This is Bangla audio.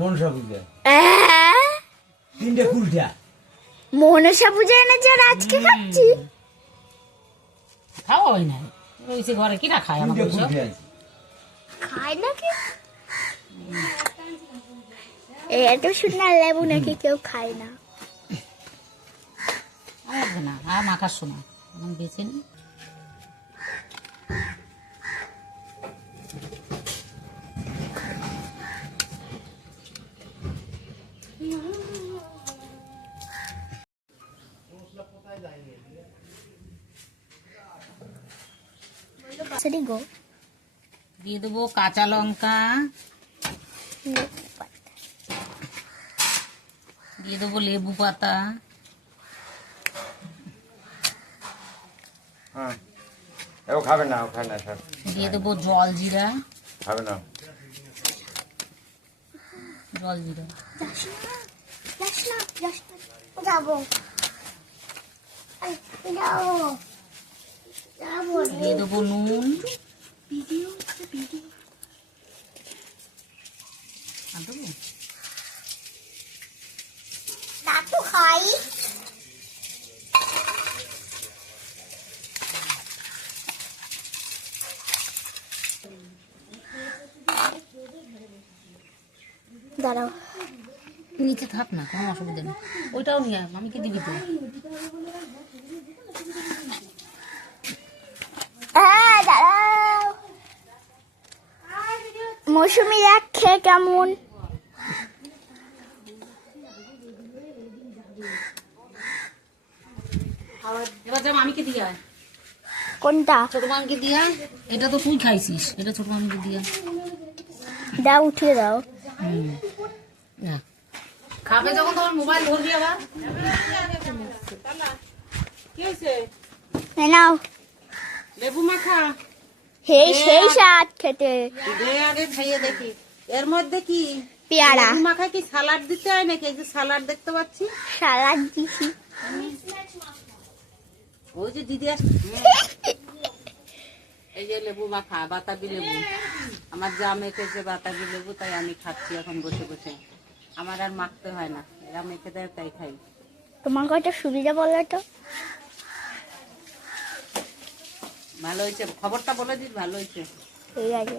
মনসা পূজা আহ, তিনটে কুলটা মনসা পূজা এনেছে আর আজকে খাচ্ছি। খাওয়া হয় না রয়েছে ঘরে কিনা খায় আমার তিনটে বলছো? কুলটা আছে খায় নাকি? এত শুকনা লেবু নাকি কেউ খায় না। লাগবে না আর মাখার সময় এখন বেছে নি। সেটি গো দিয়ে দেবো কাঁচা লঙ্কা, দিয়ে দেবো লেবু পাতা, হ্যাঁ ও খাবে না স্যার দিয়ে দেবো জল জিরা, খাবে না জল জিরা, যাবো দিয়ে দেবো নুন, আর দেবো দাদু খাই। দাঁড়াও নিচে থাক না কোনো অসুবিধা নেই, ওইটাও নিয়ে আয় মামিকে দিবি তো। দাঁড়াও মৌসুমি এক খেয়ে কেমন? এবার যা মামিকে দিয়ে আয়, কোনটা? ছোট মামিকে দিয়ে আয়। এটা তো তুই খাইছিস, এটা ছোট মামিকে দিয়ে আয়। দাও উঠিয়ে দাও। না খাবে যখন তোমার মোবাইল ধরবি আবার। নাও লেবু মাখা সেই স্বাদ খেতে। দে আগে খাইয়ে দেখি এর মধ্যে কি পেয়ারা লেবু মাখা কি সালাড দিতে হয় নাকি? এই যে সালাড দেখতে পাচ্ছি, সালাদ দিছি। ওই যে দিদি এই যে লেবু মাখা বাতাবি লেবু, আমার যা মেখেছে বাতাবি লেবু, তাই আমি খাচ্ছি এখন বসে বসে। আমার আর মাখতে হয় না, এরা মেখে দেয় তাই খাই। তোমার কয়টা সুবিধা বলো তো? ভালো হয়েছে, খবরটা বলে দিস, ভালো হয়েছে। ঠিক আছে।